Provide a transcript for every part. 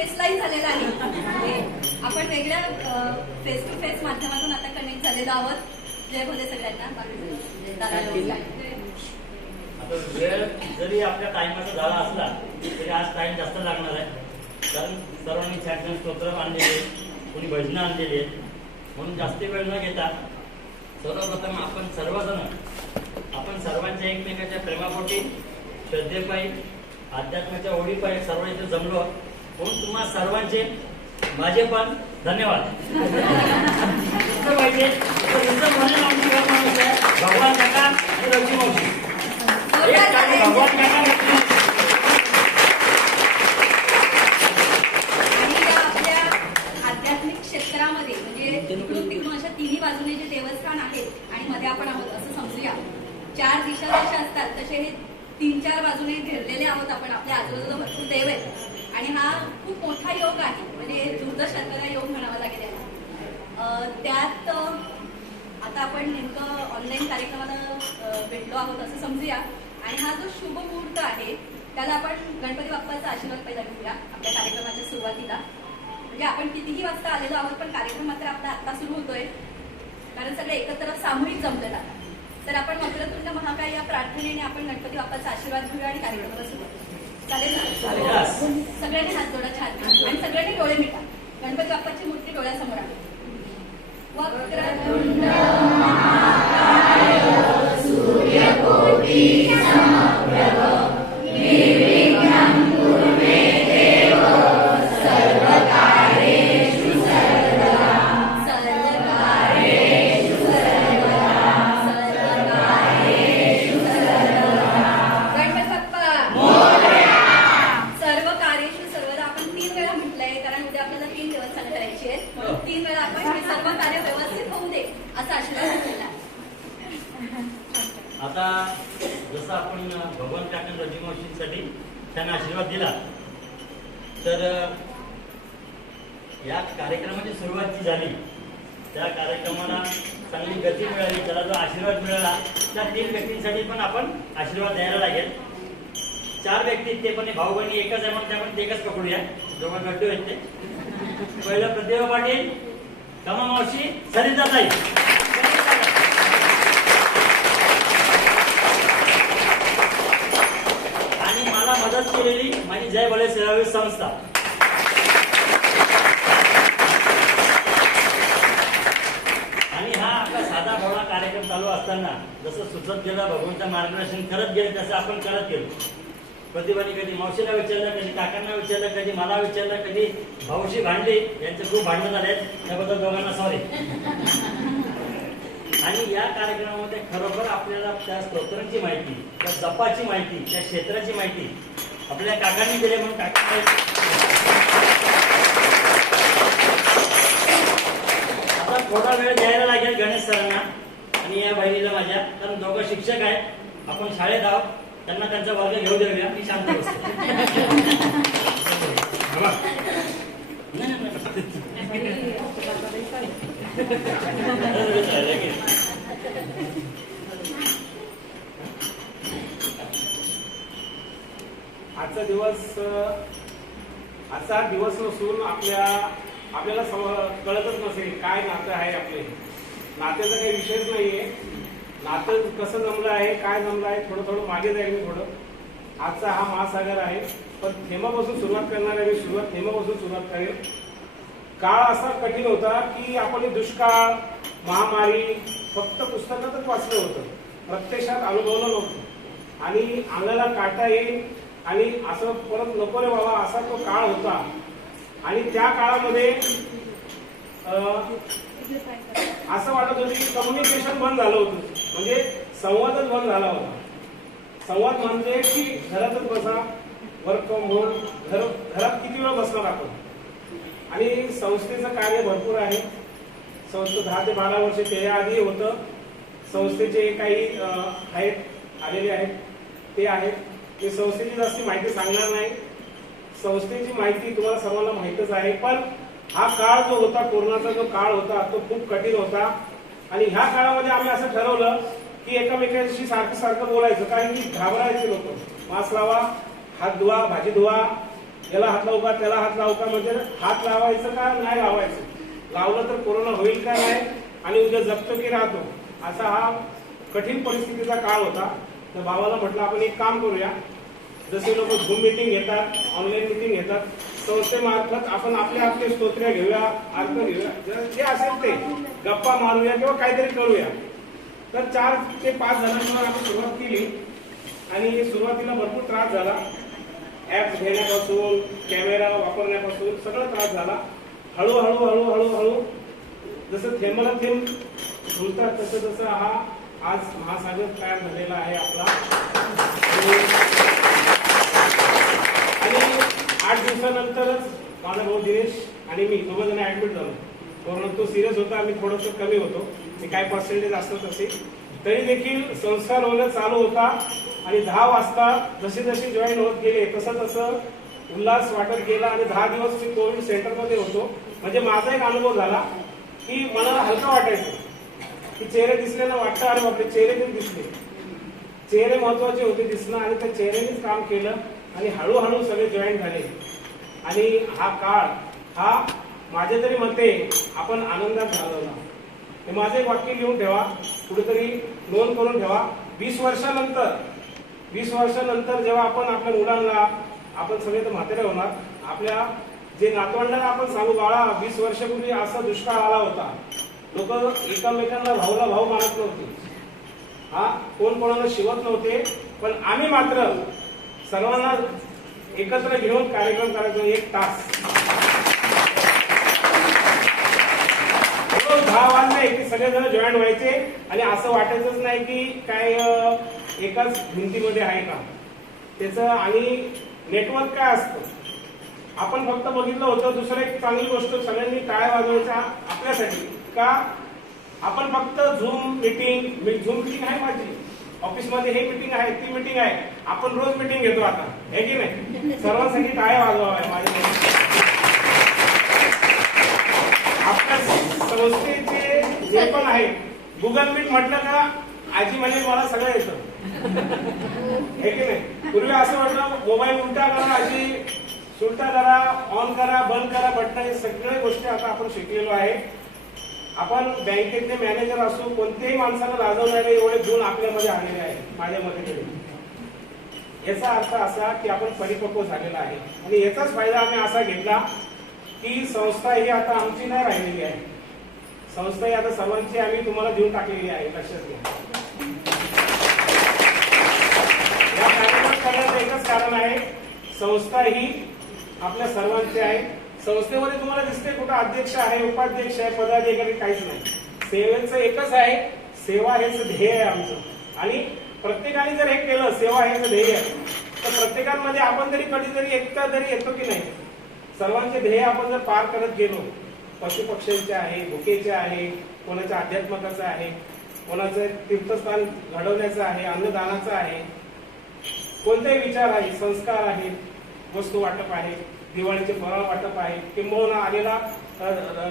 फेसलाही झालेला आहे. म्हणजे आपण वेगळ्या फेस टू फेस माध्यमातून आता कनेक्ट झालेलो आहोत. जय भोले सगळ्यांना. आता वेळ जरी आपल्या टाइमाचा झाला असला तरी आज टाइम जास्त लागणार आहे, कारण सर्वांनी छान छान स्तोत्र आणलेले, कोणी भजनं आणलेली आहेत. म्हणून जास्त वेळ न घेता सर्वप्रथम आपण सर्वांच्या एकमेकाच्या प्रेमापोटी, श्रद्धेपायी, अध्यात्माच्या ओढीपायी सर्व इथे जमलो. म्हणून तुम्हा सर्वांचे माझे पण धन्यवाद. पाहिजे भगवान काका आणि रघु मावशी. भगवान काका क्षेत्रामध्ये म्हणजे तिकडून अशा तिन्ही बाजूने जे देवस्थान आहेत आणि मध्ये आपण आहोत असं समजूया. 4 दिशा जशा असतात तसे हे 3-4 बाजूने घेरलेले आहोत आपण. आपल्या आजूबाजूला भरपूर देव आहेत आणि हा खूप मोठा योग आहे, म्हणजे दूरदर्शनाचा योग म्हणावा लागेल याला. त्यात आता आपण नेमकं ऑनलाईन कार्यक्रमाला भेटलो आहोत असं समजूया. आणि हा जो शुभ मुहूर्त आहे त्याला आपण गणपती बाप्पाचा आशीर्वाद पहिला घेऊया आपल्या कार्यक्रमाच्या सुरुवातीला. म्हणजे आपण कितीही वाजता आलेलो आहोत पण कार्यक्रम मात्र आपला आत्ता सुरू होतोय, कारण सगळे एकत्र सामूहिक जमलेला. तर आपण वक्रतुंड महाकाय या प्रार्थनेने आपण गणपती बाप्पाचा आशीर्वाद घेऊया आणि कार्यक्रमाला सुरुवात करू. चालेल ना? सगळ्यांनी हात जोडा छान आणि सगळ्यांनी डोळे मिटा. गणपती बाप्पाची मूर्ती डोळ्यासमोर आहे. वक्रतुंड महाकाय सूर्यकोटी समप्रभ निर्विघ्नं कुरु मे देव सर्वकार्येषु सर्वदा सर्वकार्येषु सर्वदा सर्वकार्येषु सर्वदा. गणपती बाप्पा मोरया. सर्वकार्येषु सर्वदा आपण 3 वेळा म्हटलंय, कारण उद्या आपल्याला 3 दिवस चालू करायचे आहेत. म्हणून 3 वेळा आपण हे सर्व कार्य व्यवस्थित होऊ दे असा आशीर्वाद दिला. आता जसं आपण भगवान काका रघु मावशींसाठी त्यांना आशीर्वाद दिला, तर या कार्यक्रमाची सुरुवात जी झाली त्या कार्यक्रमाला चांगली गती मिळाली, त्याला जो आशीर्वाद मिळाला त्या 3 व्यक्तींसाठी पण आपण आशीर्वाद द्यायला लागेल. 4 व्यक्ती ते पण भाऊ बहिणी एकच आहे, म्हणून आपण ते एकच पकडूया. दोघं गड्डू आहेत ते. पहिलं प्रतिभा पाटील, कमा मावशी, सरिताताई. आणि मला मदत केलेली माझी जय भोले सेवावी संस्था. आणि हा आपला साधा भोळा कार्यक्रम चालू असताना जसं सुचत गेलं, भगवंताचं मार्गदर्शन करत गेलं, तसं आपण करत गेलो. प्रतिभाने कधी मावशीला विचारलं, कधी काकांना विचारलं, कधी मला विचारलं, कधी भाऊशी भांडली. यांचे खूप भांडणं झाले, त्याबद्दल दोघांना सॉरी. आणि या कार्यक्रमामध्ये खरोखर आपल्याला त्या स्तोत्रांची माहिती, त्या जपाची माहिती, त्या क्षेत्राची माहिती आपल्या काकांनी दिली. म्हणून काकांना आता थोडा वेळ द्यायला लागेल गणेश सरांना आणि या बहिणीला माझ्या, कारण दोघं शिक्षक आहेत, आपण शाळेत आहोत, त्यांना त्यांचा वर्ग घेऊ देऊया. मी शांत बसतो. आजचा दिवस नसून आपल्याला कळतच नसेल काय नातं आहे. आपले नात्याचा काही विषयच नाहीये. नातं कसं जमलं आहे, काय जमलं आहे, थोडं मागे जाईल मी थोडं. आजचा हा महासागर आहे, पण थेंबापासून सुरुवात करणार आहे. मी थेंबापासून सुरुवात करेल. काळ असा कठीण होता की आपण दुष्काळ, महामारी फक्त पुस्तकातच वाचलं होतं, प्रत्यक्षात अनुभवलं नव्हतं. आणि अंगाला काटा येईल आणि असं परत नको रे बाबा असा तो काळ होता. आणि त्या काळामध्ये असं वाटत होतं की कम्युनिकेशन बंद झालं होतं, म्हणजे संवादच बंद झाला होता. संवाद म्हणजे की घरातच बसा, वर्क फ्रॉम होम, घरात किती वेळ बसणार आपण. आणि संस्थेचं कार्य भरपूर आहे. संस्था 10 ते 12 वर्ष त्याआधी होतं. संस्थेचे काही आहेत आलेले आहेत ते आहेत. मी संस्थेची जास्त माहिती सांगणार नाही. संस्थेची माहिती तुम्हाला सर्वांना माहितच आहे. पण हा काळ जो होता, कोरोनाचा जो काळ होता, तो खूप कठीण होता. आणि ह्या काळामध्ये आम्ही असं ठरवलं की एकमेकांशी सारखं बोलायचं, कारण की घाबरायचे लोक. मास्क लावा, हात धुवा, भाजी धुवा, याला हात लावू का त्याला हात लावू का, म्हणजे हात लावायचं का नाही लावायचं, लावलं तर कोरोना होईल का नाही आणि उद्या जगतो की राहतो, असा हा कठीण परिस्थितीचा काळ होता. तर भावाला म्हटलं आपण एक काम करूया, जसे लोक झूम मिटिंग घेतात, ऑनलाईन मिटिंग घेतात, संस्थेमार्फत आपण आपले स्तोत्र घेऊया, अर्थ घेऊया, जे असेल ते गप्पा मारूया किंवा काहीतरी करूया. तर 4 ते 5 जणांवर आपण सुरुवात केली आणि सुरुवातीला भरपूर त्रास झाला. ऍप्स घेण्यापासून कॅमेरा वापरण्यापासून सगळा त्रास झाला. हळूहळू हळूहळू हळू जसं थेंबाला थेंब झुलतात तसं तसं हा आज महासागर तयार झालेला आहे आपला. आणि 8 दिवसानंतरच माझा भाऊ दिनेश आणि मी दोघं जण ऍडमिट झालो. कोरोना तो सिरियस होता, आम्ही थोडंसं कमी होतो, मी काय पर्सेंटेज असतं तसे, तरी देखील संस्कार वगैरे चालू होता. आणि 10 वाजता जसे जसे जॉईन होत गेले तसं तसं उल्हास वाटत गेला. आणि 10 दिवस मी कोविड सेंटरमध्ये होतो. म्हणजे माझा एक अनुभव झाला की मनाला हलका वाटायचं, की चेहरे दिसले ना, वाटतं अरे बापरे चेहरे पण दिसले. चेहरे महत्वाचे होते दिसणं, आणि त्या चेहऱ्यानेच काम केलं आणि हळूहळू सगळे जॉईन झाले. आणि हा काळ हा माझ्या तरी मते आपण आनंदात घालवला. हे माझं एक वाक्य लिहून ठेवा, कुठेतरी नोंद करून ठेवा. 20 वर्षानंतर जेव्हा आपण आपल्या मुलांना, आपण सगळे तर म्हातारे होणार, आपल्या जे नातवंडांना आपण सांगू, बाळा 20 वर्षापूर्वी असा दुष्काळ आला होता, लोक एकमेकांना भाऊला भाऊ मानत नव्हते, हा कोण कोणाला शिवत नव्हते, पण आम्ही मात्र सर्वांना एकत्र घेऊन कार्यक्रम करायचो. 1 तास 10 वाजले की सगळेजण जॉईन व्हायचे. आणि असं वाटायचंच नाही की काय एकाच भिंतीमध्ये आहे का त्याचं. आणि नेटवर्क काय असतं आपण फक्त बघितलं होतं. दुसरं एक चांगली गोष्ट, सगळ्यांनी टाळ्या वाजवायच्या आपल्यासाठी का, आपण फक्त झूम मिटिंग आहे माझी ऑफिसमध्ये, हे मिटिंग आहे ती मिटिंग आहे, आपण रोज मिटिंग घेतो आता, हे की नाही. सर्वांसाठी टाळ्या वाजवाव्या माझ्या. आपल्या संस्थेचे जे पण आहे, गुगल मीट म्हटलं का आजी म्हणजे मला सगळं येतं, हे की नाही. पूर्वी असं म्हटलं मोबाईल उलटा करा, आजी सुलटा करा, ऑन करा, बंद करा बटन, हे सगळ्या गोष्टी आता आपण शिकलेलो आहे. आपण बँकेतले मॅनेजर असू, कोणत्याही माणसाला लाजवणारे एवढे गुण आपल्यामध्ये आलेले आहेत माझ्या मते. याचा अर्थ असा की आपण परिपक्व झालेला आहे. आणि याचाच फायदा आम्ही असा घेतला की संस्था ही आता आमची नाही राहिलेली आहे, संस्था ही आता सर्वांची आम्ही तुम्हाला देऊन टाकलेली आहे, लक्षात घ्या. या कार्यक्रम करण्याचं एकच कारण आहे, संस्था ही आपल्या सर्वांची आहे. संस्थेमध्ये तुम्हाला दिसते कुठं अध्यक्ष आहे, उपाध्यक्ष आहे, पदाधिकारी, काहीच नाही. सेवेचं एकच आहे, सेवा हेच ध्येय आहे आमचं. आणि प्रत्येकाने जर हे केलं, सेवा हेच ध्येय, तर प्रत्येकामध्ये आपण तरी कधीतरी एकटा तरी येतो की नाही. सर्वांचे ध्येय आपण जर पार करत गेलो, पशुपक्ष्यांचे आहे, भुकेचे आहे, कोणाच्या अध्यात्मकाचं आहे, कोणाचं तीर्थस्थान घडवण्याचं आहे, अन्नदानाचं आहे, कोणतेही विचार आहे, संस्कार आहे, वस्तू वाटप आहे, दिवाळीचे फराळ वाटप आहे, किंबहुना आलेला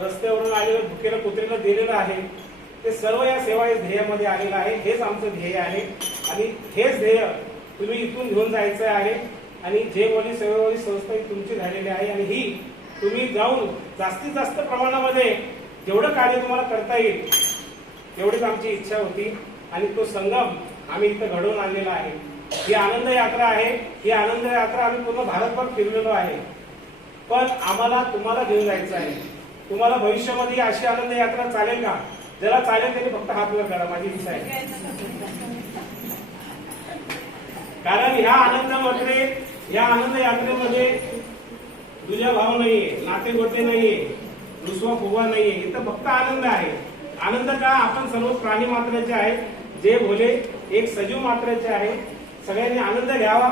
रस्त्यावरून आलेलं भुकेला कुत्रेला दिलेलं आहे, ते सर्व या सेवा ध्येयामध्ये आलेलं आहे. हेच आमचं ध्येय आहे आणि हेच ध्येय तुम्ही इथून घेऊन जायचं आहे. आणि जे बोली सेवावाली संस्था ही तुमची झालेली आहे आणि ही तुम्ही जाऊन जास्तीत जास्त प्रमाणामध्ये जेवढं कार्य तुम्हाला करता येईल तेवढीच आमची इच्छा होती. आणि तो संगम आम्ही इथं घडवून आणलेला आहे. ही आनंद यात्रा आहे, ही आनंद यात्रा आम्ही पूर्ण भारतभर फिरलेलो आहे, पण आम्हाला तुम्हाला घेऊन जायचं आहे. तुम्हाला भविष्यामध्ये अशी आनंद यात्रा चालेल का? ज्याला चालेल त्यांनी फक्त हात वर करा, माझी इच्छा आहे. कारण ह्या आनंदामध्ये, या आनंद यात्रेमध्ये तुझ्या भाव नाहीये, नाते गोटे नाहीये, रुसवा फुगवा नाहीये, इथं फक्त आनंद आहे. आनंद का? आपण सर्व प्राणी मात्राचे आहे, जे भोले एक सजीव मात्राचे आहे. सगळ्यांनी आनंद घ्यावा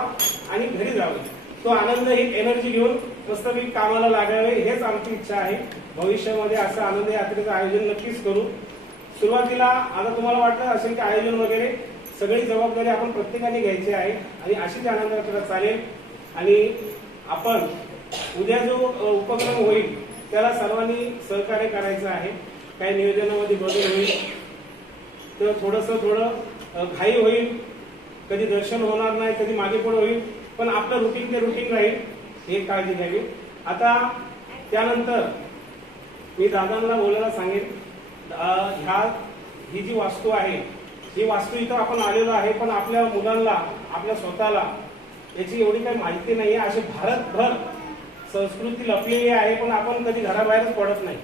आणि घरी जावे. तो आनंद ही एनर्जी घेऊन मस्तपैकी कामाला लागावे, हेच आमची इच्छा आहे. भविष्यामध्ये असं आनंद यात्रेचं आयोजन नक्कीच करू. सुरुवातीला आता तुम्हाला वाटतं असेल की आयोजन वगैरे सगळी जबाबदारी आपण प्रत्येकाने घ्यायची आहे आणि अशीच आनंद यात्रा चालेल. आणि आपण उद्या जो उपक्रम होईल त्याला सर्वांनी सहकार्य करायचं आहे. काही नियोजनामध्ये बदल होईल तर थोडं घाई होईल, कधी दर्शन होणार नाही, कधी मागे पुढे होईल, पण आपलं रुटीन ते रुटीन राहील. हे काळजी घ्यावी. आता त्यानंतर मी दादांना बोलायला सांगेन, ही जी वास्तू आहे, ही वास्तू इथं आपण आलेलो आहे, पण आपल्या मुलांना, आपल्या स्वतःला याची एवढी काही माहिती नाही आहे. अशी भारतभर संस्कृती लपलेली आहे, पण आपण कधी घराबाहेरच पडत नाही.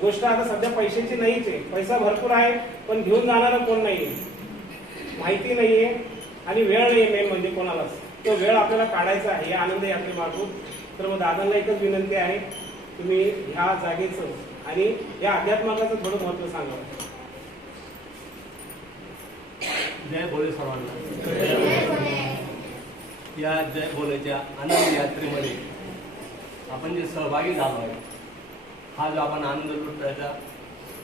गोष्ट आता सध्या पैशाची नाहीच आहे, पैसा भरपूर आहे, पण घेऊन जाणारं कोण नाहीये, माहिती नाहीये आणि वेळ नाही मेन म्हणजे कोणालाच. तो वेळ आपल्याला काढायचा आहे या आनंद यात्रेमार्फत. तर मग दादांना एकच विनंती आहे, तुम्ही ह्या जागेचं आणि या अध्यात्माचं थोडं महत्व सांगा. जय भोले सर्वांना. या जय भोलेच्या आनंद यात्रेमध्ये आपण जे सहभागी झालो आहे, हा जो आपण आनंद लुटायचा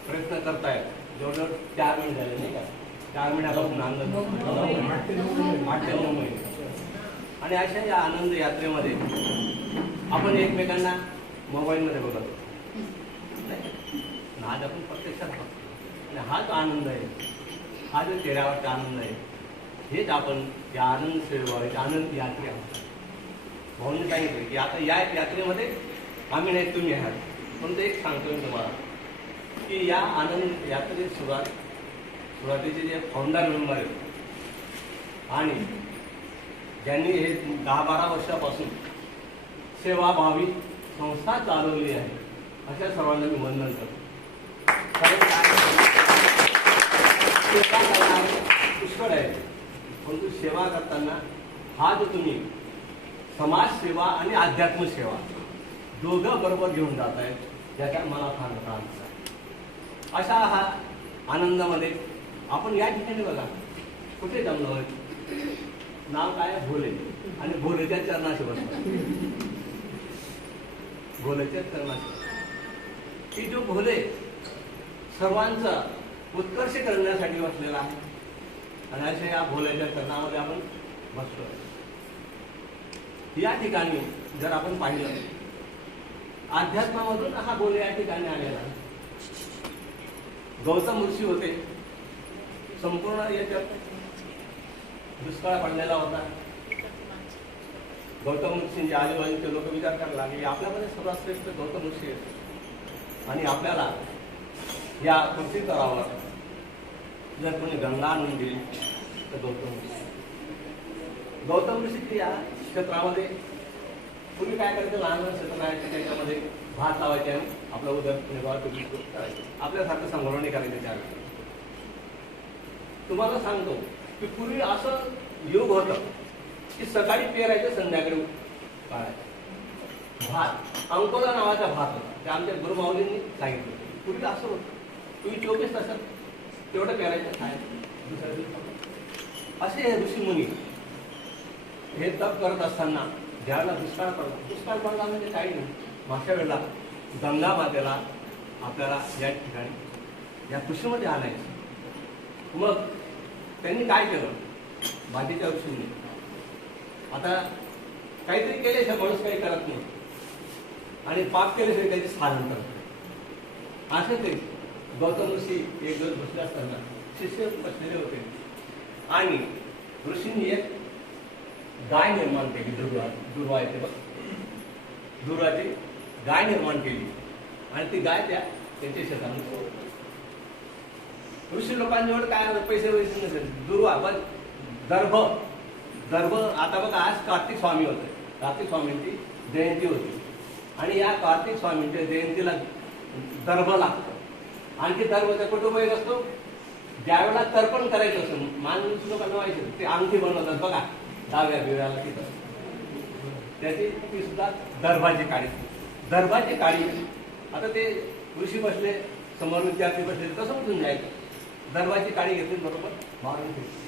प्रयत्न करताय, जवळजवळ 4 महिने झाले नाही का, 4 महिन्यापासून आनंद 8 ते 9 महिने. आणि अशा या आनंद यात्रेमध्ये आपण एकमेकांना मोबाईलमध्ये बघतो, आज आपण प्रत्यक्षात बघतो. आणि हा जो आनंद आहे, हा जो चेहऱ्यावरचा आनंद आहे, हेच आपण या आनंद सेवेबाबत आनंद यात्रे आहोत. भाऊंनी सांगितलं की आता या यात्रेमध्ये आम्ही नाही, तुम्ही आहात. पण ते एक सांगतो मी तुम्हाला की या आनंद यात्रेची सुरुवातीचे जे फाउंडर मेंबर आहेत आणि ज्यांनी हे 10-12 वर्षापासून सेवाभावी संस्था चालवली आहे, अशा सर्वांना मी वंदन करतो. पुष्कळ आहे, परंतु सेवा करताना हा जो तुम्ही समाजसेवा आणि अध्यात्म सेवा दोघं बरोबर घेऊन जात आहे, याचा मला फार मोठा आनंद आहे. अशा हा आनंदामध्ये आपण या ठिकाणी बघा कुठे जमलो आहे, नाव काय भोले, आणि भोलेच्या चरणाशी बसतो. भोलेच्या चरणाशी की जो भोले सर्वांचा उत्कर्ष करण्यासाठी बसलेला आहे, आणि अशा या भोलेच्या चरणामध्ये आपण बसतो. या ठिकाणी जर आपण पाहिलं, अध्यात्मामधून हा भोले या ठिकाणी आलेला. गौतम ऋषी होते, संपूर्ण याच्यात दुष्काळ पडलेला होता. गौतम ऋषींचे आजूबाजूचे लोक विचार करायला लागले, आपल्यामध्ये सर्वात श्रेष्ठ गौतम ऋषी आहेत, आणि आपल्याला या पृथ्वी तलावर जर कोणी गंगा आणून दिली तर गौतम ऋषी या क्षेत्रामध्ये पूर्वी काय करायचं, लहान लहान क्षेत्र राहायचे, त्याच्यामध्ये भात लावायचे आणि आपला उदरनिर्वाह करायचे, आपल्यासारखं संभ्रमणी करायचे. त्यावेळी तुम्हाला सांगतो की पूर्वी असं युग होतं की सकाळी पेरायचं, संध्याकाळी काढायचं. भात अंकोला नावाचा भात होता, ते आमच्या गुरुमाऊलींनी सांगितलं. पूर्वी असं होतं, तुम्ही 24 तासात तेवढं पेरायचं, खायचं, दुसऱ्या दिवशी. असे हे ऋषीमुनी हे तप करत असताना ज्यावेळेला दुष्काळ पडला म्हणजे काही नाही, मागच्या वेळेला गंगा मातेला आपल्याला या ठिकाणी या कृषीमध्ये आणायचं. मग त्यांनी काय केलं, बाकीच्या ऋषींनी आता काहीतरी केल्याशिवाय माणूस काही करत नाही, आणि पाप केल्याशिवाय त्याचे स्थानांतर होते. असं ते गौतम ऋषी एक दिवस बसले असताना शिष्य बसलेले होते, आणि ऋषींनी एक गाय निर्माण केली. दुर्वा येते बघ, दुर्वाची गाय निर्माण केली, आणि ती गाय त्यांच्या शेतामध्ये. ऋषी लोकांजवळ काय पैसे वैसे नसेल, दुर्वा पण दर्भ. आता बघा, आज कार्तिक स्वामी होते, कार्तिक स्वामींची जयंती होती, आणि या कार्तिक स्वामींच्या जयंतीला दर्भ लागतो. आणखी दर्भचा कुठं उपयोग असतो, ज्यावेळेला तर्पण करायचं असतं, माणूस लोकांना व्हायचं, ते अंगठी बनवतात बघा, डाव्या बिव्याला तिथं, त्याची ती सुद्धा दर्भाची काळी. दर्भाची काळी आता ते ऋषी बसले समोर, विद्यार्थी बसले, कसं उठून जायचं. दर्भाची काळी घेतली बरोबर मारून घेतली.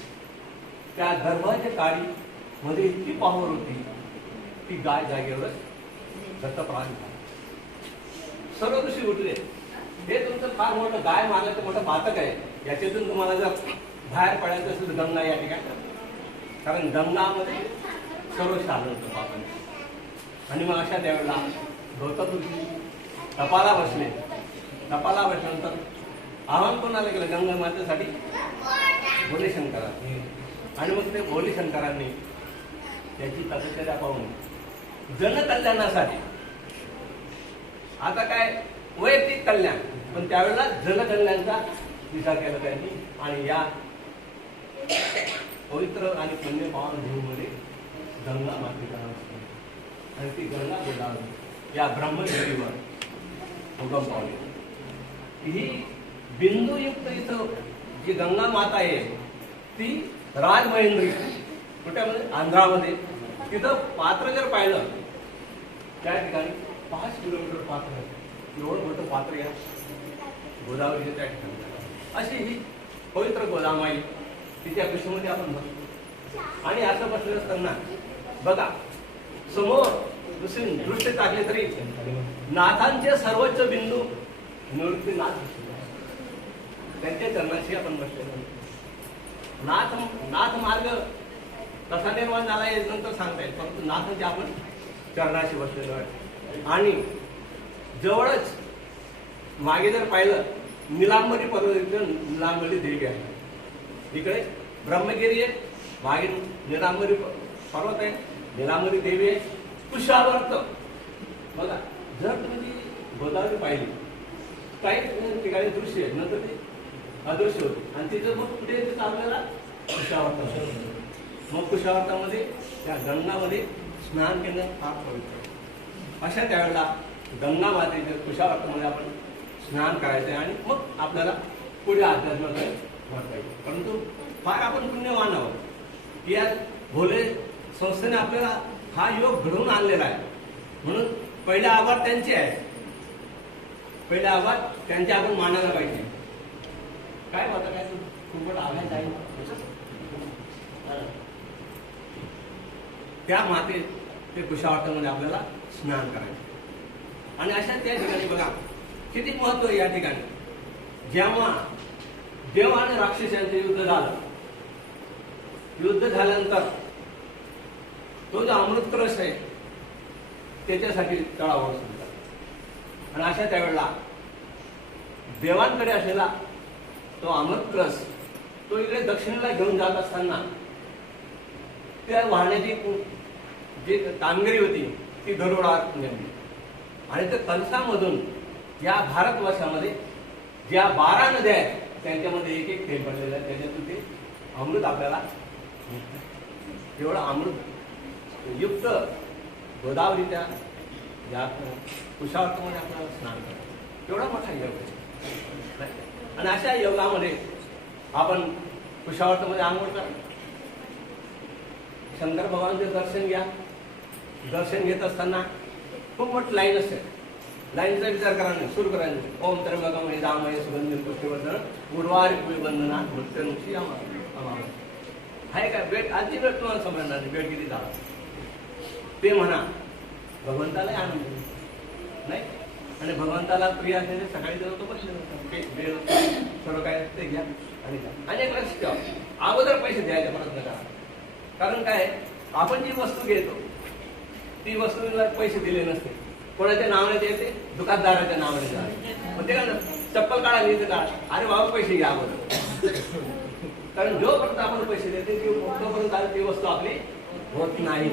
त्या दर्भाच्या काळी मध्ये इतकी पॉवर होती की गाय जागेवरच दत्तप्रहार झाला. सर्व ऋषी उठले. हे तुमचं फार मोठं गाय मारण्याचं मोठं पातक आहे, याच्यातून तुम्हाला जर बाहेर पडायचं असेल तर गंगा या ठिकाणी, कारण गंगामध्ये सर्व शालन होतं पापाने. आणि मग अशा त्यावेळेला गौतम ऋषी तपाला बसले. तपाला बसल्यानंतर आव्हान कोणाला केलं, गंगा मातेसाठी भोले शंकरांनी. आणि मग ते भोले शंकरांनी त्याची तपश्चर्या पाहून जनकल्याणासाठी. आता काय वैयक्तिक कल्याण, पण त्यावेळेला जनकल्याणचा विचार केला त्यांनी. आणि या पवित्र आणि पुण्य पावन भूमीमध्ये गंगा मातेचा आणि ती गंगा गोदावरी या ब्रह्मगिरीवर उगम पावली. ही बिंदुयुक्त इथं जी गंगा माता आहे ती राजमहेंद्री कुठ्यामध्ये आंध्रामध्ये. तिथं पात्र जर पाहिलं त्या ठिकाणी 5 किलोमीटर पात्र आहे. एवढं मोठं पात्र या गोदावरीच्या त्या ठिकाणी. अशी ही पवित्र गोदामाई तिच्या कुशीमध्ये आपण बसतो. आणि असं बसलेलं असताना बघा समोर दुसरी दृष्टी टाकली तरी नाथांचे सर्वोच्च बिंदू निवृत्तीनाथ त्यांच्या चरणाशी आपण बसलेलो. नाथ मार्ग कसा निर्माण झाला हे नंतर सांगता येईल, परंतु नाथांचे आपण चरणाशी बसलेलो आहे. आणि जवळच मागे जर पाहिलं निलांबरी पर्वत, निलांबरी देवी आहे. इकडे ब्रह्मगिरी आहे, मागे निलांबरी पर्वत आहे, निलांबरी देवी आहे. कुशावर्त बघा, जर तुम्ही ती गोदावरी पाहिली काही ठिकाणी दृश्य आहे, नंतर ती अदृश्य होते. आणि तिचं मग कुठे येते आपल्याला कुशावर्त. मग कुशावर्तामध्ये त्या गंगामध्ये स्नान केलं फार पवित्र. अशा त्यावेळेला गंगा मातेच्या कुशावर्तामध्ये आपण स्नान करायचं आणि मग आपल्याला पुढे अध्यात्माकडे भरता येईल. परंतु फार आपण पुण्यवान आहोत की या भोले संस्थेने आपल्याला हा योग घडवून आणलेला आहे. म्हणून पहिले आभार त्यांचे आहे, पहिले आभार त्यांचे आपण मानायला पाहिजे. काय होतं काय खूप मोठा आभार जाईल त्या माते ते कुशावर्तामध्ये आपल्याला स्नान करायचं. आणि अशा त्या ठिकाणी बघा किती महत्व आहे या ठिकाणी. जेव्हा देव आणि राक्षसांचं युद्ध झालं, युद्ध झाल्यानंतर तो जो अमृत कलश आहे त्याच्यासाठी तळावर सुद्धा. आणि अशा त्यावेळेला देवांकडे असलेला तो अमृत कलश तो इकडे दक्षिणेला घेऊन जात असताना त्या वाहण्याची जी कामगिरी होती ती दरोडात नेमली. आणि त्या कलशामधून या भारतवर्षामध्ये ज्या 12 नद्या आहेत त्यांच्यामध्ये एक एक थेंब पडलेला आहे. त्याच्यातून ते अमृत आपल्याला एवढं अमृत युक्त गोदावरीच्या या कुशावर्तामध्ये आपल्याला स्नान करायचं. एवढा मोठा योग आहे. आणि अशा योगामध्ये आपण कुशावर्तामध्ये आंघोळ करा, शंकर भगवानचे दर्शन घ्या. दर्शन घेत असताना खूप मोठी लाईन असते. लाईनचा विचार करा नाही, सुरू करा नाही. ओम त्र्यंबकम दामय सुगंधी पुष्टिवर्धन उर्वारी वंदना मृत्यूंशी आहे का भेट. आजची भेट तुम्हाला समजणार नाही भेट किती झाला ते म्हणा. भगवंतालाही आनंद नाही. आणि भगवंताला प्रिय असलेले सकाळी जर तो बसले सर्व काय ते घ्या आणि अनेक लक्ष ठेवा. अगोदर पैसे द्यायचा प्रयत्न करा. कारण काय आपण जी वस्तू घेतो ती वस्तूला पैसे दिले नसते, कोणाच्या नावाने येते, दुकानदाराच्या नावाने जाते. मग ते काय चप्पल काढा लिहिते का अरे बाबा पैसे घ्या अगोदर. कारण जोपर्यंत आपण पैसे देते तोपर्यंत ती वस्तू आपली होत नाही.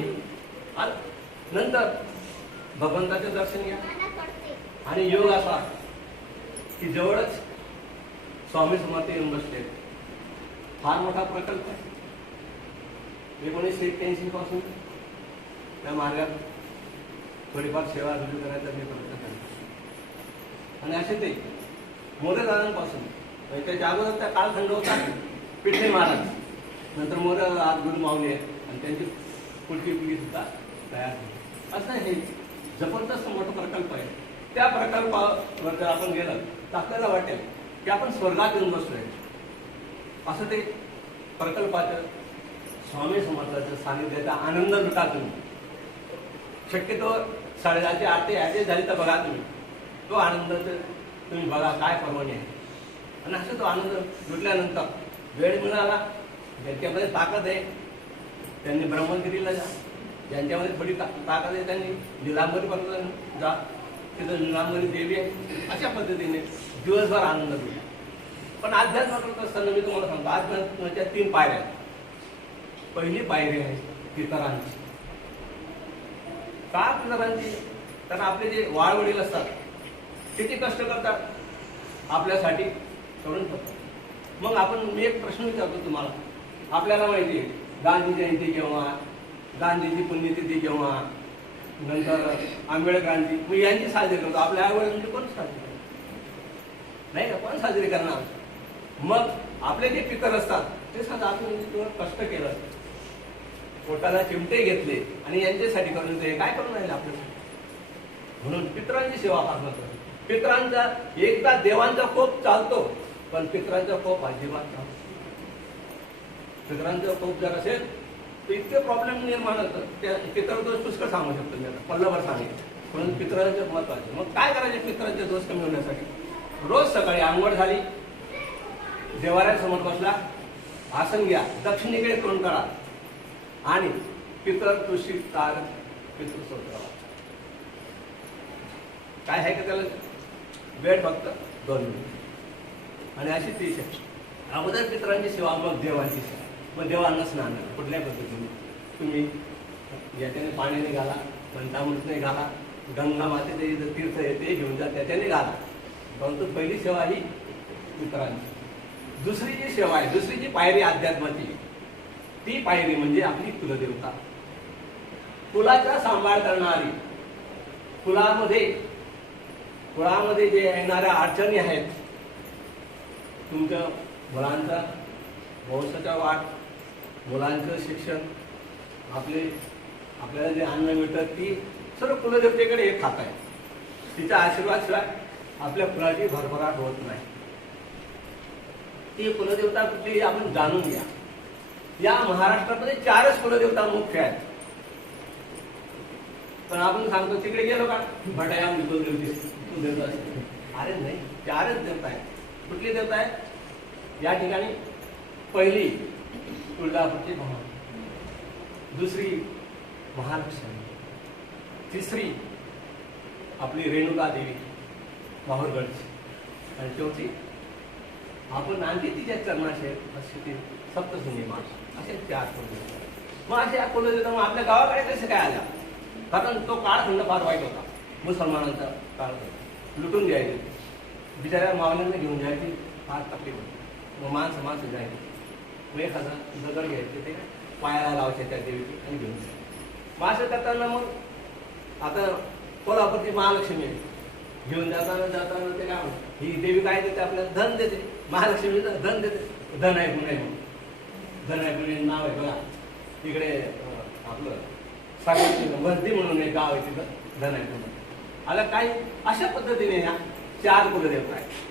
नंतर भगवंताचे दर्शन घ्या. आणि योग असा की जवळच स्वामी समर्थ येऊन बसले. फार मोठा प्रकल्प आहे. 1981 पासून त्या मार्गात थोडीफार सेवा रुजू करायचा मी प्रयत्न करतो. आणि असे ते मोरेदारांपासून त्याच्या अगोदर त्या कालखंड होता पिठे महाराज, नंतर मोरे आज गुरु माऊली आहे आणि त्यांची पुढची पिढी सुद्धा तयार झाली. असं हे जबरदस्त मोठा प्रकल्प आहे. त्या प्रकल्पावर जर आपण गेलं तर आपल्याला वाटेल की आपण स्वर्गात येऊन बसलोय. असं ते प्रकल्पाचं स्वामी समर्थाचं सानिध्याचा आनंद लुटा तुम्ही. शक्यतो 10:30ची आरती ॲडजस्ट झाली तर बघा तुम्ही तो आनंद तुम्ही बघा काय पर्वणी आहे. आणि असं तो आनंद लुटल्यानंतर वेळ मिळाला ज्यांच्यामध्ये ताकद आहे त्यांनी ब्रह्मगिरीला जा, ज्यांच्यामध्ये थोडी ताकद आहे त्यांनी निलांबरीपर्यंत जा, तिथं निलांबरी देवी आहे. अशा पद्धतीने दिवसभर आनंद लुटला. पण अध्यात्म करत असताना मी तुम्हाला सांगतो अध्यात्माच्या 3 पायऱ्या आहेत. पहिली पायरी आहे पितरांची. का पितरांची? तर आपले जे वाळवडील असतात किती कष्ट करतात आपल्यासाठी करून ठेवतात. मग मी एक प्रश्न विचारतो तुम्हाला. आपल्याला माहिती आहे गांधी जयंती केव्हा, गांधीची पुण्यतिथी केव्हा, नंतर आंबेडकरांची, मग यांची साजरी करतो. आपल्या आईवडिलांची कोण साजरी करणार नाही का? कोण साजरी करणार? मग आपले जे पितर असतात ते सांगा आपण कष्ट केलं, पोटाला चिमटे घेतले आणि यांच्यासाठी करून ते काय करून राहिले आपल्यासाठी. म्हणून पितरांची सेवा फार महत्वाची. पितरांचा एकदा देवांचा कोप चालतो, पण पितरांचा कोप अजिबात चालतो. पितरांचा कोप जर असेल तर इतके प्रॉब्लेम निर्माण होतात. त्या पितर दोष पुष्कळ सांगू शकतो मी आता, पल्लभर सांगेल. म्हणून पितरांचं महत्वाचे. मग काय करायचे पितरांचे दोष कमी होण्यासाठी? रोज सकाळी आंघोळ झाली, देवाऱ्यासमोर बसला, आसन घ्या, दक्षिणेकडे तोंड करा आणि पितर तुळशी तार पितृ स्तोत्र. काय आहे का त्याला वेळ? फक्त 2 मिनिट. आणि अशी ती अगोदर पितरांची सेवा, मग देवांची सेवा. मग देवांना स्नान कुठल्या पद्धतीने तुम्ही याच्याने पाण्याने घाला, पंचामृतने घाला, गंगा मातेचे तीर्थ येते घेऊन जा त्याच्याने घाला. परंतु पहिली सेवा ही पितरांची. दुसरी जी सेवा आहे, दुसरी जी पायरी अध्यात्माची, ती पायरी म्हणजे आपली कुलदेवता. कुलाचा सांभाळ करणारी, कुळामध्ये जे येणाऱ्या अडचणी आहेत, तुमच्या मुलांचा वंशाचा वाट, मुलांचं शिक्षण, आपल्याला जे अन्न मिळतं, ती सर्व कुलदेवतेकडे एक खात आहे. तिचा आशीर्वाद शिवाय आपल्या कुलाची भरभराट होत नाही. ती कुलदेवता कुठली आपण जाणून घ्या. या महाराष्ट्रामध्ये 4च कुलदेवता मुख्य आहेत. पण आपण सांगतो तिकडे गेलो का भटाया कुलदेवता असते. अरे नाही, 4च देवता आहेत. कुठली देवता आहेत या ठिकाणी? पहिली तुळजापूरची भवानी, दुसरी महालक्ष्मी, तिसरी आपली रेणुका देवी माहूरगडची, आणि चौथी आपण आणखी तिच्या चरणाशे अशी ती सप्तशृंगी माळ. असे 4 कुलदेवता. मग असे कुलदेवता मग आपल्या गावाकडे कसे काय आल्या? कारण तो काळखंड फार वाईट होता. मुसलमानांचा काळ होता. लुटून द्यायचे, बिचाऱ्या मावल्यांना घेऊन जायची, फार तकलीफ होती. मग माणसं जायची. मग एखादा दगड घ्यायचे, ते पायाला लावायचे त्या देवीची आणि घेऊन जायचे. मग असं करताना मग आता कोल्हापूरची महालक्ष्मी आहे, घेऊन जाताना ते काय म्हणतात, ही देवी काय देते आपल्याला? धन देते. महालक्ष्मी धन देते. धन आहे गुण आहे, धन आहे गुण नाव आहे बघा. तिकडे आपलं सागरची वर्दी म्हणून एक गाव आहे, तिथं धन आहे गुण. आता काही अशा पद्धतीने ह्या 4 कुलदेवता आहेत.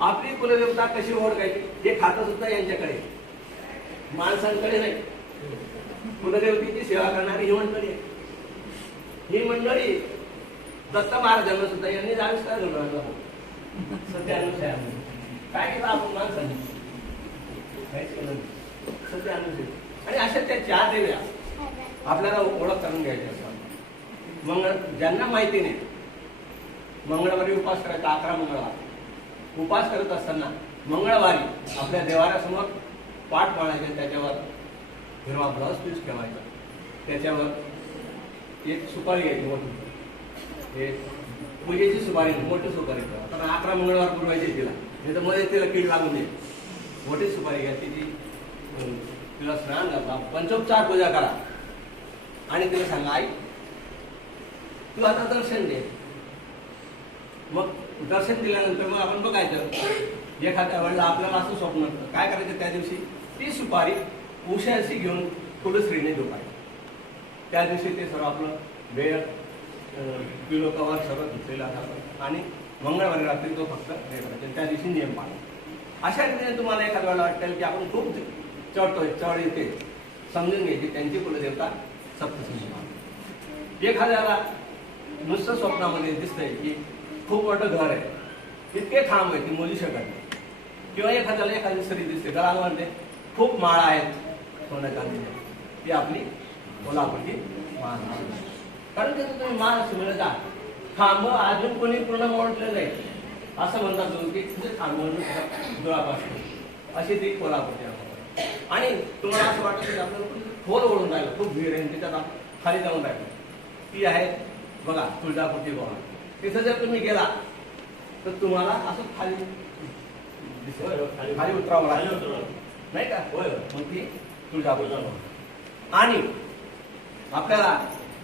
आपली कुलदेवता कशी ओळखायची? हे खातं सुद्धा यांच्याकडे, माणसांकडे नाही. कुलदेवतेची सेवा करणारी ही मंडळी आहे. ही मंडळी दत्त महाराजांना सुद्धा यांनी आविष्कार घडवला. सत्यानुसार काय केलं आपण माणसांनी? काहीच केलं नाही. सत्यानुसार. आणि अशा त्या 4 देव्या आपल्याला ओळख करून घ्यायची असतात. ज्यांना माहिती नाही, मंगळवारी उपास करायचा, 11 मंगळवार उपास करत असताना मंगळवारी आपल्या देवाऱ्यासमोर पाठ पाळायचे, त्याच्यावर हिरवा ब्लाउज पीस ठेवायचा, त्याच्यावर एक सुपारी घ्यायची मोठी, एक पूजेची सुपारी, मोठी सुपारी ठेवा. कारण 11 मंगळवार पुरवायचे तिला, नाही तर मध्ये तिला कीड लागून दे. मोठी सुपारी घ्या, तिला स्नान घाला, पंचोपचार पूजा करा आणि तिला सांगा, आई तू आता दर्शन दे. मग दर्शन दिल्यानंतर मग आपण बघायचं, एखाद्या वेळेला आपल्याला असं स्वप्न काय करायचं, त्या दिवशी ती सुपारी उशाशी घेऊन तुळसरीने झोपायची. त्या दिवशी ते सर्व आपलं वेळ किलो कवर सर्व धुतलेलं असतं आणि मंगळवारी रात्री तो फक्त हे करायचा. त्या दिवशी नियम पाळा. अशा रीतीने तुम्हाला एखाद्या वेळेला वाटेल की आपण खूप चढतोय, चढ येते, समजून घ्यायची त्यांची कुलदेवता सप्तशृंगी माता. एखाद्याला नुसतं स्वप्नामध्ये दिसतंय की खूप मोठं घर आहे, इतके खांब आहे ती मोजू शकत नाही. किंवा एखाद्याला एखादी स्त्री दिसते गळामध्ये खूप माळा आहेत सोन्या चांदीच्या, ती आपली कोल्हापूरची महालक्ष्मी. कारण त्याचं तुम्ही महालक्ष्मीला जा, खांब अजून कोणी पूर्ण मोडलेलं नाही असं म्हणतात लोक की खांब दुरापासून, अशी ती कोल्हापूरची. आणि तुम्हाला असं वाटतं की आपल्याला खोल ओढून राहिलं, खूप भीड आहे, त्याच्यात खाली जाऊन राहिलं, ती आहे बघा तुळजापूरची भवानी. तिथं जर तुम्ही गेला तर तुम्हाला असं खाली दिसेल. होय, होय, खाली उतरावं खाली लागेल. उतरावं. नाही का? होय, होय. मग ती तुळजापूर. आणि आपल्याला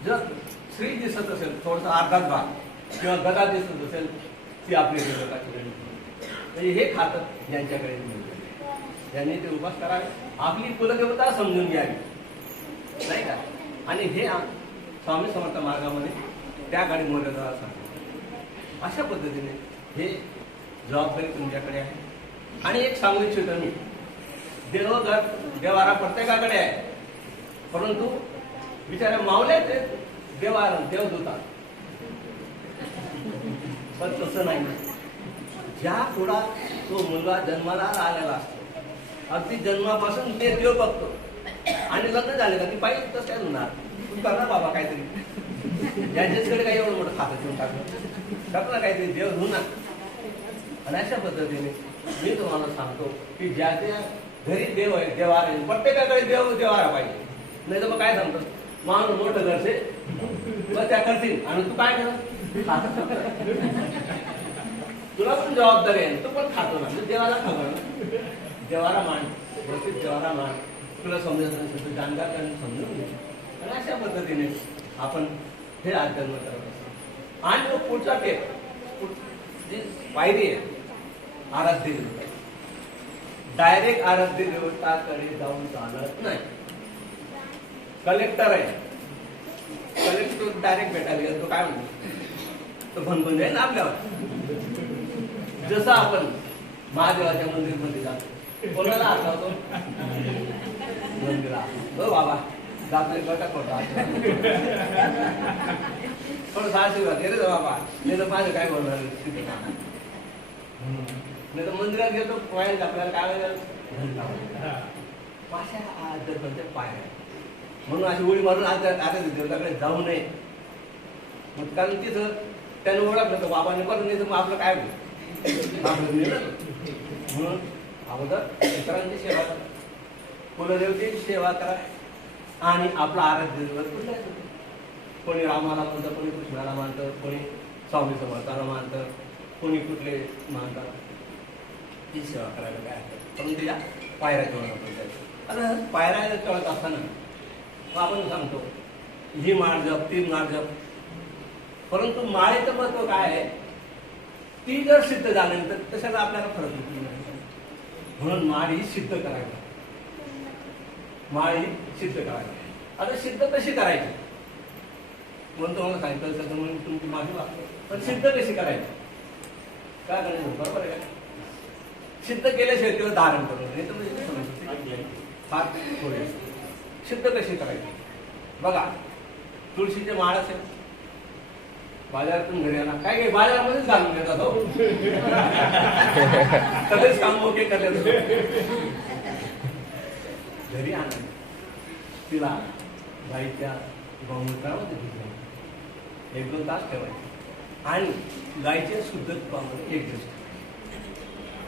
जर श्री दिसत असेल थोडसा अर्धात भाग किंवा गदा दिसत असेल ती आपली देवताची गणित. म्हणजे हे खातं यांच्याकडे मिळतं. यांनी ते उपास करावे, आपली कुलदेवता समजून घ्यावी नाही का. आणि हे स्वामी समर्थ मार्गामध्ये त्या गाडी मर्यादा सांगतो. अशा पद्धतीने हे जबाबदारी तुमच्याकडे आहे. आणि एक सांगू इच्छितो मी, देवघर देवारा प्रत्येकाकडे आहे, परंतु बिचाऱ्या मावल्या ते देवारा देवदूतात. पण तसं नाही. ज्या कुळात तो मुलगा जन्माला आलेला असतो, अगदी जन्मापासून ते देव बघतो. आणि लग्न झाले का ती पाहिजे तसं काय होणार. तू कर ना बाबा काहीतरी, ज्यांच्याकडे काही एवढं मोठं खातं ठेवून टाकलं टाकलं ना काहीतरी देव घेऊ ना. आणि अशा पद्धतीने मी तुम्हाला सांगतो की ज्या त्या घरी देव आहे देवारा आहे, प्रत्येकाकडे देवारा पाहिजे. नाही तर मग काय सांगतो, माणूस मोठं घरचे मग त्या करतील आणि तू काय कर तुला पण जबाबदारी आहे, तू पण खातो ना. देवाला खातो ना. देवारा मान, व्यवस्थित देवारा मान. तुला समजत नसेल तू जाणकार समजून घे. आणि अशा पद्धतीने आपण हे अध्ययन करत असतो. आणि मग पुढचा टेप जी पायरी आहे आराध्य देवता. डायरेक्ट आराध्य देवताकडे जाऊन चालत नाही. कलेक्टर आहे, कलेक्टर डायरेक्ट भेटायला गेला तो काय म्हणतो, तो भनभन आहे ना आपल्यावर. जसं आपण महादेवाच्या मंदिरमध्ये जातो, कोणाला आठवतो मंदिरात, हो बाबा जातोय गटा करतो थोडं आशीर्वाद रे बाबा. नाही तर माझं काय बोलणार नाही तर मंदिरात गेलो पाय आपल्याला काय माझ्या पाय म्हणून अशी उडी मारून आता देवताकडे जाऊ नये. मग कारण तिथं त्याने ओळखलं तर बाबाने करून नाही तर मग आपलं काय होईल. म्हणून अगोदर इतरांची सेवा करा, कुलदेवतेची सेवा करा आणि आपला आराध्य दैवत कुठला आहे. कोणी रामाला मानतं, कोणी कृष्णाला मानतं, कोणी स्वामी समर्थाला मानतं, कोणी कुठले मानतात. ती सेवा करायला काय हरकत. पण तिला पायऱ्या चढत आता पायऱ्या चढत असताना आपण सांगतो ही माळ जप ती माळ जप, परंतु माळेचं महत्व काय आहे ती जर सिद्ध झाल्यानंतर तशाला आपल्याला फरक पडतो. म्हणून माळ ही सिद्ध करायला, माळ ही सिद्ध करायला. आता सिद्ध कशी करायची म्हणून तुम्हाला सांगितलं सगळं म्हणून तुमची माझी वाटतो. पण सिद्ध कशी करायची काय करायचं बरोबर आहे का. सिद्ध केल्याशिवाय तिला धारण करून नाही तर फार थोडे. सिद्ध कशी करायची बघा, तुळशीचे माळ असेल बाजारातून घरी आणा. काय काय बाजारामध्येच घालून घेतात हो. कधीच काम मोठे करले घरी आणा. तिला गाईच्या गोमूत्रामध्ये भिजवायची, 1-2 तास ठेवायचे आणि गाईच्या शुद्ध तुपामध्ये 1 दिवस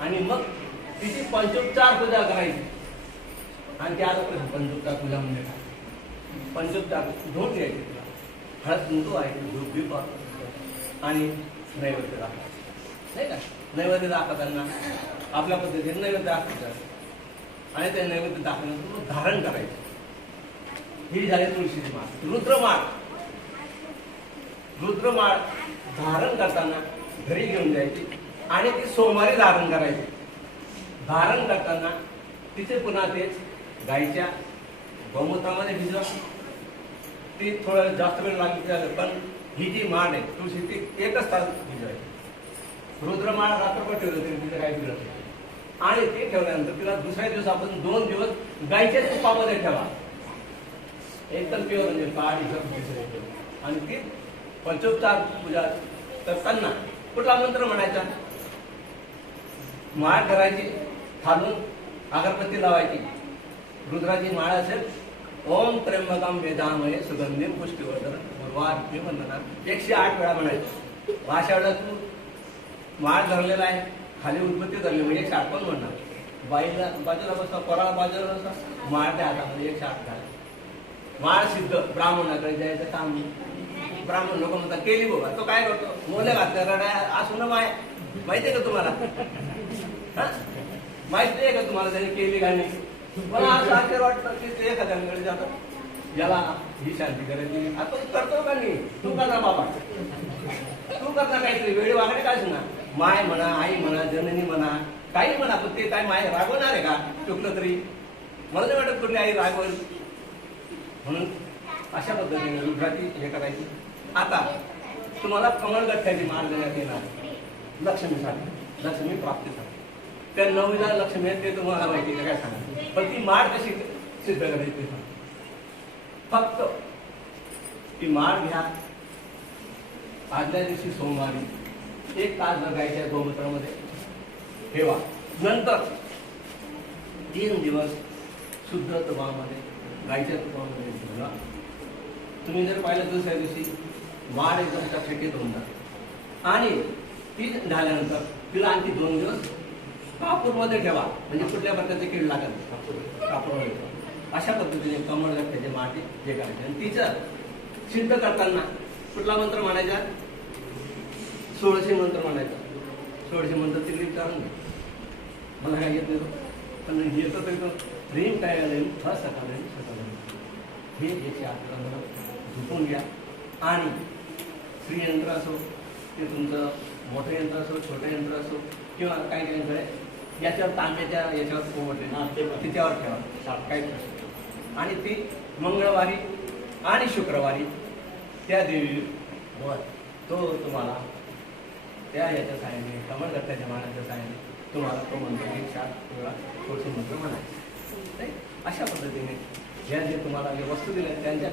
आणि मग तिची पंचोपचार पूजा करायची. आणि त्या पंचोपचार पूजा म्हणजे काय, पंचोपचार धुवून घ्यायची. तिला हळद कुंकू आहे, धूप दीप आणि नैवेद्य दाखवायचं नाही का. नैवेद्य दाखवताना आपल्या पद्धतीने नैवेद्य दाखवायचं आणि ते नैवेद्य दाखवल्यानंतर धारण करायचं. ही झाली तुळशीची माळ. रुद्रमाळ, रुद्रमाळ धारण करताना घरी घेऊन जायची आणि ती सोमवारी धारण करायची. धारण करताना तिथे पुन्हा तेच गाईच्या गोमूत्रामध्ये भिजवा. ती थोडं जास्त वेळ लागली पण ही जी माळ आहे तुळशी ती 1च तास भिजवायची. रुद्रमाळ रात्रभर ठेवलं तरी तिथे काही भिजत नाही. आणि ते ठेवल्यानंतर तिला दुसऱ्या दिवस आपण 2 दिवस गाईच्या तुपामध्ये ठेवा. एकदम प्युअर म्हणजे काढ. आणि ती पंचोपचार पूजा करताना कुठला मंत्र म्हणायचा, माळ करायची, खालून अगरबत्ती लावायची. रुद्राची माळ असेल ओम त्र्यंबकम वेदामये सुगंधिम पुष्टिवर्धन उर्वारुक्मी वंदना 108 वेळा म्हणायचं. अशा वेळेला तू माळ धरलेला आहे, खाली उदबत्ती धरली म्हणजे 108 पण म्हणणार. बाईला बाजूला बसता, पोराला बाजूला बसता, माळ त्या हातामध्ये 108 घाल. माळ सिद्ध. ब्राह्मणाकडे जायचं काम नाही. ब्राह्मण लोक म्हणतात केली बाबा, तो काय करतो मोले घातल्या रड्या असून माय माहितीये का तुम्हाला? हा? माहित नाही का तुम्हाला त्याने केली गाणी? मला असं आश्चर्य वाटतं की ते एखाद्याकडे जातं याला ही शांती करायची, आता तू करतो का नाही? तू कर ना बाबा, तू कर ना काहीतरी वेळी वागणे काय ना, माय म्हणा, आई म्हणा, जननी म्हणा, काही म्हणा, पण ते काय माय रागवणार आहे का? चुकलं तरी मला नाही वाटत कुठली आई रागवल. म्हणून अशा पद्धतीने रुद्राची हे करायची. आता तुम्हाला कमळगठ्ठ्याची माळ देण्यात येणार लक्ष्मीसाठी, लक्ष्मी प्राप्तीसाठी. त्या 9वीला लक्ष्मी आहे ते तुम्हाला माहिती आहे काय सांगा, पण ती माळ कशी सिद्ध करायची ते सांगा. फक्त ती माळ घ्या, आदल्या दिवशी सोमवारी 1 तास गायच्या गोमूत्रामध्ये ठेवा. नंतर 3 दिवस शुद्ध तुपामध्ये, गायच्या तुपामध्ये ठेवा. तुम्ही जर पाहिलं दुसऱ्या दिवशी माळ एकदम चकचकीत होऊन जाते. आणि ती झाल्यानंतर तिला आणखी 2 दिवस कापूरमध्ये ठेवा, म्हणजे कुठल्या प्रकारचे कीड लागत कापूरमध्ये ठेवा. अशा पद्धतीने कमळगठ्ठ्याचे माटी हे करायचे. आणि तिचं सिद्ध करताना कुठला मंत्र म्हणायचा? 16 मंत्र म्हणायचा. 16 मंत्र तिकडे विचारून घ्या, मला काय येत नाही, पण येतं तर ह्रीम काय ह्रीम सकाळी सकाळी हे 108 मंत्र झुकून घ्या. आणि श्रीयंत्र असो, ते तुमचं मोठं यंत्र असो, छोटं यंत्र असो, किंवा काही काही यंत्र आहे याच्यावर तांब्याच्या याच्यावर कोमटले तिच्यावर ठेवा काही प्रश्न. आणि ती मंगळवारी आणि शुक्रवारी त्या देवीवर तो तुम्हाला त्या याच्या साहाय्याने, कमळगठ्ठ्याच्या माळाच्या साहाय्याने तुम्हाला तो मंत्र 108 वेळा 16 मंत्र म्हणायचा. अशा पद्धतीने या जे तुम्हाला जे वस्तू दिल्या त्यांच्या